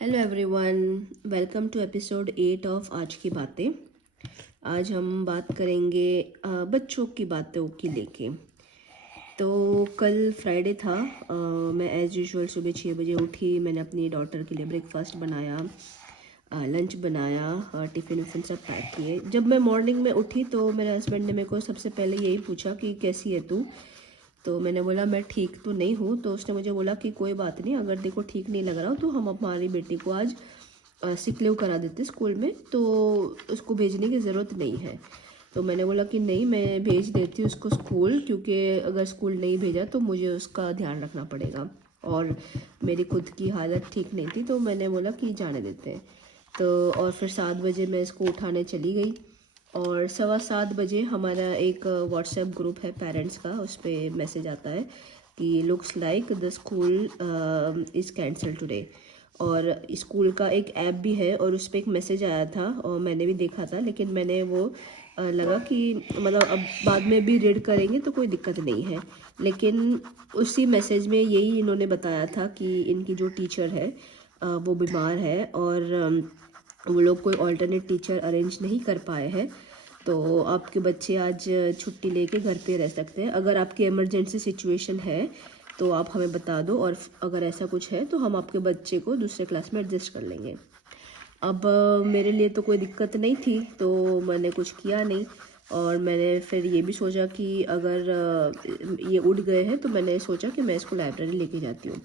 Hello everyone, welcome to episode 8 of आज की बातें। आज हम बात करेंगे बच्चों की बातों की लेके। तो कल फ्राइडे था। मैं एज़ यूजुअल सुबह 6 बजे उठी। मैंने अपनी डॉटर के लिए ब्रेकफास्ट बनाया, लंच बनाया, टिफ़िन विफ़िन सब पैक किए। जब मैं मॉर्निंग में उठी तो मेरे हस्बैंड ने मेरे को सबसे पहले यही पूछा कि कैसी है तू। तो मैंने बोला मैं ठीक तो नहीं हूँ। तो उसने मुझे बोला कि कोई बात नहीं, अगर देखो ठीक नहीं लग रहा हो तो हम हमारी बेटी को आज सिक लीव करा देते स्कूल में, तो उसको भेजने की ज़रूरत नहीं है। तो मैंने बोला कि नहीं, मैं भेज देती हूँ उसको स्कूल, क्योंकि अगर स्कूल नहीं भेजा तो मुझे उसका ध्यान रखना पड़ेगा और मेरी खुद की हालत ठीक नहीं थी। तो मैंने बोला कि जाने देते हैं। तो और फिर 7 बजे मैं इसको उठाने चली गई और 7:15 बजे हमारा एक व्हाट्सएप ग्रुप है पेरेंट्स का, उस पर मैसेज आता है कि looks like the school is cancel today. और स्कूल का एक ऐप भी है और उस पर एक मैसेज आया था और मैंने भी देखा था, लेकिन मैंने वो लगा कि मतलब अब बाद में भी रीड करेंगे तो कोई दिक्कत नहीं है। लेकिन उसी मैसेज में यही इन्होंने बताया था कि इनकी जो टीचर है वो बीमार है और वो लोग कोई ऑल्टरनेट टीचर अरेंज नहीं कर पाए हैं। तो आपके बच्चे आज छुट्टी लेके घर पे रह सकते हैं। अगर आपकी इमरजेंसी सिचुएशन है तो आप हमें बता दो, और अगर ऐसा कुछ है तो हम आपके बच्चे को दूसरे क्लास में एडजस्ट कर लेंगे। अब मेरे लिए तो कोई दिक्कत नहीं थी, तो मैंने कुछ किया नहीं। और मैंने फिर ये भी सोचा कि अगर ये उठ गए हैं तो मैंने सोचा कि मैं इसको लाइब्रेरी लेके जाती हूँ।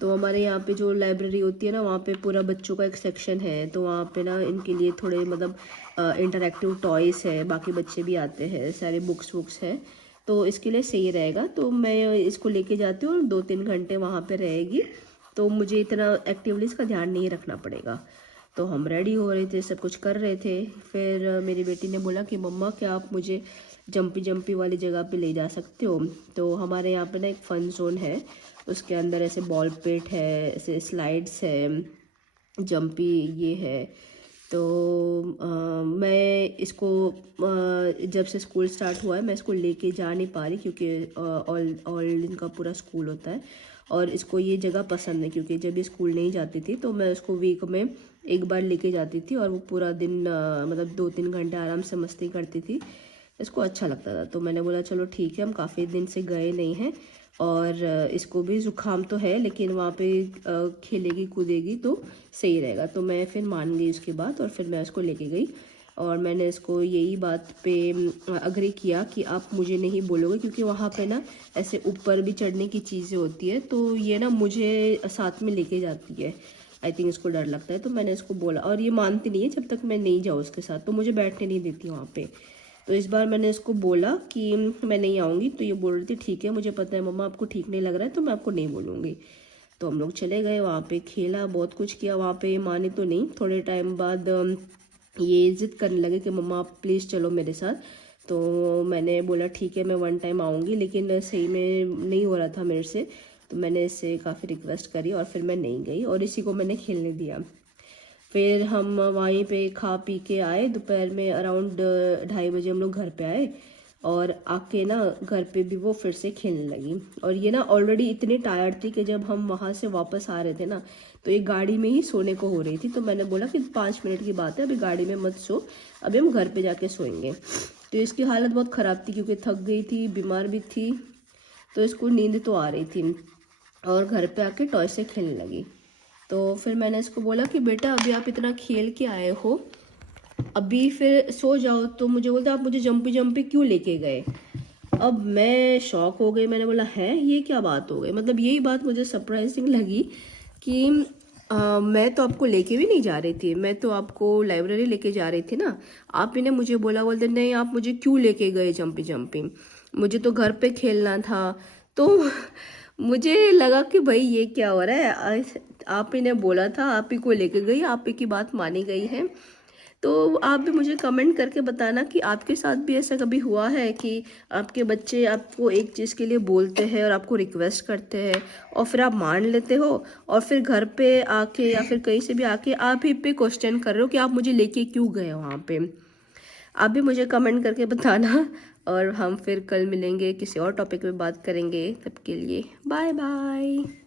तो हमारे यहाँ पे जो लाइब्रेरी होती है ना, वहाँ पे पूरा बच्चों का एक सेक्शन है। तो वहाँ पे ना इनके लिए थोड़े मतलब इंटरैक्टिव टॉयस है, बाकी बच्चे भी आते हैं, सारे बुक्स वुक्स हैं, तो इसके लिए सही रहेगा। तो मैं इसको लेके जाती हूँ, 2-3 घंटे वहाँ पे रहेगी, तो मुझे इतना एक्टिवली इसका ध्यान नहीं रखना पड़ेगा। तो हम रेडी हो रहे थे, सब कुछ कर रहे थे। फिर मेरी बेटी ने बोला कि मम्मा क्या आप मुझे जंपी जंपी वाली जगह पे ले जा सकते हो। तो हमारे यहाँ पे ना एक फन जोन है, उसके अंदर ऐसे बॉल पिट है, ऐसे स्लाइड्स है, जंपी ये है। तो मैं इसको जब से स्कूल स्टार्ट हुआ है मैं इसको लेके जा नहीं पा रही, क्योंकि ऑल दिन का पूरा स्कूल होता है और इसको ये जगह पसंद है। क्योंकि जब ये स्कूल नहीं जाती थी तो मैं उसको वीक में एक बार लेके जाती थी और वो पूरा दिन मतलब 2-3 घंटे आराम से मस्ती करती थी, इसको अच्छा लगता था। तो मैंने बोला चलो ठीक है, हम काफ़ी दिन से गए नहीं हैं और इसको भी ज़ुकाम तो है, लेकिन वहाँ पे खेलेगी कूदेगी तो सही रहेगा। तो मैं फिर मान गई उसके बाद और फिर मैं उसको लेके गई और मैंने इसको यही बात पे अग्री किया कि आप मुझे नहीं बोलोगे, क्योंकि वहाँ पे ना ऐसे ऊपर भी चढ़ने की चीज़ें होती है, तो ये ना मुझे साथ में लेके जाती है। आई थिंक इसको डर लगता है। तो मैंने इसको बोला और ये मानती नहीं है, जब तक मैं नहीं जाऊँ उसके साथ तो मुझे बैठने नहीं देती वहाँ पे। तो इस बार मैंने इसको बोला कि मैं नहीं आऊँगी, तो ये बोल रही थी ठीक है, मुझे पता है मम्मा आपको ठीक नहीं लग रहा है तो मैं आपको नहीं बोलूँगी। तो हम लोग चले गए, वहाँ पे खेला, बहुत कुछ किया वहाँ पे। माने तो नहीं, थोड़े टाइम बाद ये ज़िद करने लगे कि मम्मा आप प्लीज़ चलो मेरे साथ। तो मैंने बोला ठीक है मैं वन टाइम आऊँगी, लेकिन सही में नहीं हो रहा था मेरे से। तो मैंने इससे काफ़ी रिक्वेस्ट करी और फिर मैं नहीं गई और इसी को मैंने खेलने दिया। फिर हम वहीं पे खा पी के आए, दोपहर में अराउंड 2:30 बजे हम लोग घर पे आए और आके ना घर पे भी वो फिर से खेलने लगी। और ये ना ऑलरेडी इतनी टायर्ड थी कि जब हम वहाँ से वापस आ रहे थे ना तो ये गाड़ी में ही सोने को हो रही थी। तो मैंने बोला कि 5 मिनट की बात है, अभी गाड़ी में मत सो, अभी हम घर पे जाके सोएंगे। तो इसकी हालत बहुत ख़राब थी क्योंकि थक गई थी, बीमार भी थी, तो इसको नींद तो आ रही थी और घर पे आके टॉय से खेलने लगी। तो फिर मैंने इसको बोला कि बेटा अभी आप इतना खेल के आए हो, अभी फिर सो जाओ। तो मुझे बोलता आप मुझे जंपी जंपी क्यों लेके गए। अब मैं शॉक हो गई, मैंने बोला है ये क्या बात हो गई। मतलब यही बात मुझे सरप्राइजिंग लगी कि मैं तो आपको लेके भी नहीं जा रही थी, मैं तो आपको लाइब्रेरी लेके जा रही थी ना। आप इन्हें मुझे बोलते नहीं आप मुझे क्यों लेके गए जंपी जंपी, मुझे तो घर पे खेलना था। तो मुझे लगा कि भाई ये क्या हो रहा है, आप ही ने बोला था, आप ही को लेके गई, आप ही की बात मानी गई है। तो आप भी मुझे कमेंट करके बताना कि आपके साथ भी ऐसा कभी हुआ है कि आपके बच्चे आपको एक चीज़ के लिए बोलते हैं और आपको रिक्वेस्ट करते हैं और फिर आप मान लेते हो और फिर घर पे आके या फिर कहीं से भी आके आप ही पे क्वेश्चन कर रहे हो कि आप मुझे लेके क्यों गए वहाँ पे। आप भी मुझे कमेंट करके बताना और हम फिर कल मिलेंगे, किसी और टॉपिक पे बात करेंगे। तब के लिए बाय बाय।